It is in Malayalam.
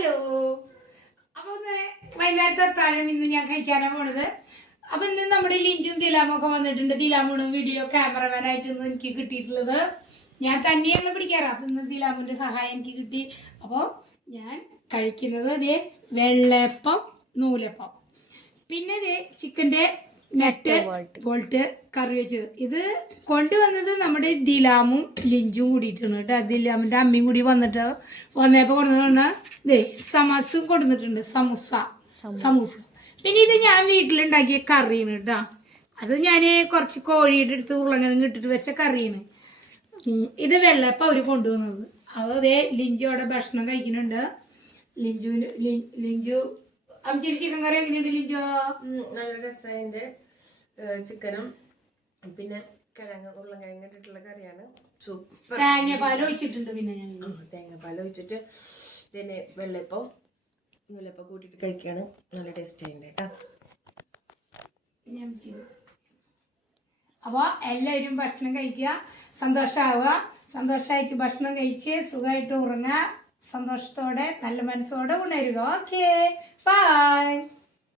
ഹലോ. അപ്പോൾ വൈകുന്നേരത്തെ അത്താഴം ഇന്ന് ഞാൻ കഴിക്കാനാണ് പോണത്. അപ്പം ഇന്ന് നമ്മുടെ ലിഞ്ചും ദിലാമൊക്കെ വന്നിട്ടുണ്ട്. ദിലാമാണ് വീഡിയോ ക്യാമറമാനായിട്ട് ഇന്ന് എനിക്ക് കിട്ടിയിട്ടുള്ളത്. ഞാൻ തന്നെയാണ് പിടിക്കാറ്. അപ്പം ഇന്ന് ദിലാമിൻ്റെ സഹായം എനിക്ക് കിട്ടി. അപ്പോൾ ഞാൻ കഴിക്കുന്നത് അതേ വെള്ളയപ്പം, നൂലപ്പം, പിന്നെ അതേ ചിക്കൻ്റെ നെറ്റ് ബോൾട്ട് കറി വെച്ചത്. ഇത് കൊണ്ടുവന്നത് നമ്മുടെ ദിലാമും ലിഞ്ചും കൂടിയിട്ടാണ് കേട്ടോ. ദിലാമിൻ്റെ അമ്മയും കൂടി വന്നപ്പോൾ കൊണ്ടുവന്ന ഇതേ സമൂസും കൊടുത്തിട്ടുണ്ട്. സമൂസ. പിന്നെ ഇത് ഞാൻ വീട്ടിലുണ്ടാക്കിയ കറിയാണ് കേട്ടോ. അത് ഞാൻ കുറച്ച് കോഴിയുടെ അടുത്ത് ഉരുളക്കിഴങ്ങ് ഇട്ടിട്ട് വെച്ച കറിയാണ്. ഇത് വെള്ളയപ്പം അവർ കൊണ്ടുവന്നത്. അതേ ലിഞ്ചു അവിടെ ഭക്ഷണം കഴിക്കുന്നുണ്ട്. ലിഞ്ചു അമ്മച്ചിരി ചിക്കൻ കറി എങ്ങനെയുണ്ട് ലിഞ്ചോ? നല്ല രസമായിട്ട് ചിക്കനും പിന്നെ കിഴങ്ങ് ഉരുളക്കിഴങ്ങ് ഇട്ടിട്ടുള്ള കറിയാണ്. സൂപ്പർ. തേങ്ങാപ്പാൽ ഒഴിച്ചിട്ടുണ്ട്. പിന്നെ ഞാൻ തേങ്ങാപ്പാൽ ഒഴിച്ചിട്ട് പിന്നെ വെള്ളയപ്പം നൂലപ്പം കൂട്ടിയിട്ട് കഴിക്കുകയാണ്. നല്ല ടേസ്റ്റ് ആയിട്ട് കേട്ടോ. അപ്പോൾ എല്ലാവരും ഭക്ഷണം കഴിക്കുക, സന്തോഷമാവുക. സന്തോഷമായിട്ട് ഭക്ഷണം കഴിച്ച് സുഖമായിട്ട് ഉറങ്ങുക. സന്തോഷത്തോടെ നല്ല മനസ്സോടെ ഉണരുക. Okay, by.